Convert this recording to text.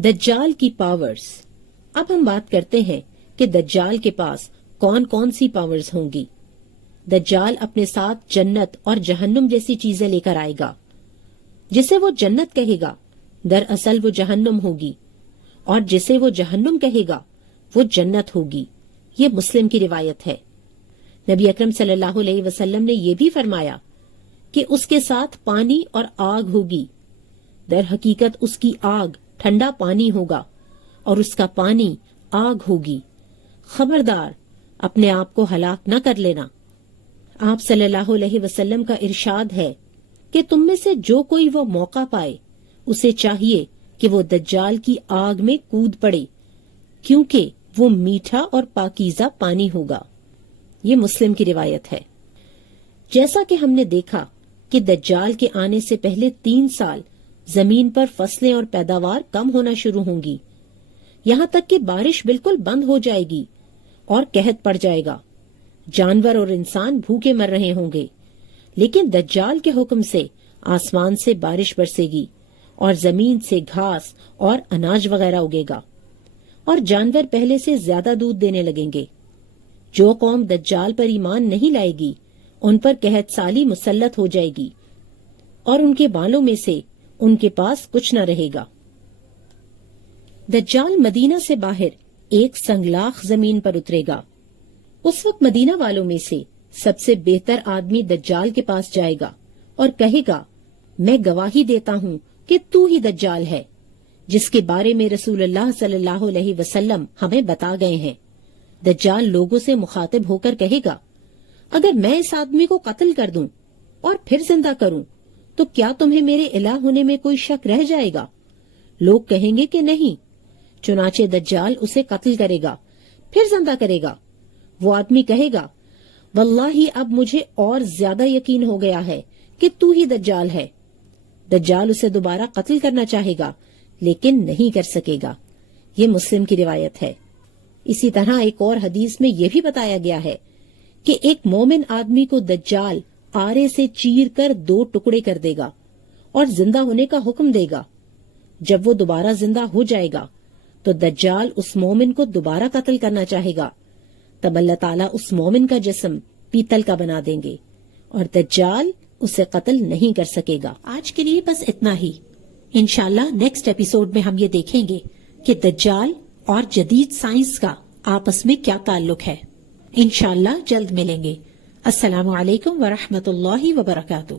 دجال کی پاورز۔ اب ہم بات کرتے ہیں کہ دجال کے پاس کون کون سی پاورز ہوں گی۔ دجال اپنے ساتھ جنت اور جہنم جیسی چیزیں لے کر آئے گا۔ جسے وہ جنت کہے گا دراصل وہ جہنم ہوگی، اور جسے وہ جہنم کہے گا وہ جنت ہوگی۔ یہ مسلم کی روایت ہے۔ نبی اکرم صلی اللہ علیہ وسلم نے یہ بھی فرمایا کہ اس کے ساتھ پانی اور آگ ہوگی۔ در حقیقت اس کی آگ ٹھنڈا پانی ہوگا اور اس کا پانی آگ ہوگی۔ خبردار اپنے آپ کو ہلاک نہ کر لینا۔ آپ صلی اللہ علیہ وسلم کا ارشاد ہے کہ تم میں سے جو کوئی وہ موقع پائے اسے چاہیے کہ وہ دجال کی آگ میں کود پڑے، کیونکہ وہ میٹھا اور پاکیزہ پانی ہوگا۔ یہ مسلم کی روایت ہے۔ جیسا کہ ہم نے دیکھا کہ دجال کے آنے سے پہلے 3 سال زمین پر فصلیں اور پیداوار کم ہونا شروع ہوں گی، یہاں تک کہ بارش بالکل بند ہو جائے گی اور قحط پڑ جائے گا۔ جانور اور انسان بھوکے مر رہے ہوں گے، لیکن دجال کے حکم سے آسمان سے بارش برسے گی اور زمین سے گھاس اور اناج وغیرہ اگے گا، اور جانور پہلے سے زیادہ دودھ دینے لگیں گے۔ جو قوم دجال پر ایمان نہیں لائے گی ان پر قحط سالی مسلط ہو جائے گی، اور ان کے بالوں میں سے ان کے پاس کچھ نہ رہے گا۔ دجال مدینہ سے باہر ایک سنگلاخ زمین پر اترے گا۔ اس وقت مدینہ والوں میں سے سب سے بہتر آدمی دجال کے پاس جائے گا اور کہے گا، میں گواہی دیتا ہوں کہ تو ہی دجال ہے، جس کے بارے میں رسول اللہ صلی اللہ علیہ وسلم ہمیں بتا گئے ہیں۔ دجال لوگوں سے مخاطب ہو کر کہے گا، اگر میں اس آدمی کو قتل کر دوں اور پھر زندہ کروں تو کیا تمہیں میرے الہ ہونے میں کوئی شک رہ جائے گا؟ لوگ کہیں گے کہ نہیں۔ چنانچہ دجال اسے قتل کرے گا، پھر زندہ کرے گا۔ وہ آدمی کہے گا، واللہ اب مجھے اور زیادہ یقین ہو گیا ہے کہ تو ہی دجال ہے۔ دجال اسے دوبارہ قتل کرنا چاہے گا لیکن نہیں کر سکے گا۔ یہ مسلم کی روایت ہے۔ اسی طرح ایک اور حدیث میں یہ بھی بتایا گیا ہے کہ ایک مومن آدمی کو دجال آرے سے چیر کر 2 ٹکڑے کر دے گا اور زندہ ہونے کا حکم دے گا۔ جب وہ دوبارہ زندہ ہو جائے گا تو دجال اس مومن کو دوبارہ قتل کرنا چاہے گا، تب اللہ تعالیٰ اس مومن کا جسم پیتل کا بنا دیں گے اور دجال اسے قتل نہیں کر سکے گا۔ آج کے لیے بس اتنا ہی۔ انشاءاللہ نیکسٹ ایپیسوڈ میں ہم یہ دیکھیں گے کہ دجال اور جدید سائنس کا آپس میں کیا تعلق ہے۔ انشاءاللہ جلد ملیں گے۔ السلام علیکم ورحمۃ اللہ وبرکاتہ۔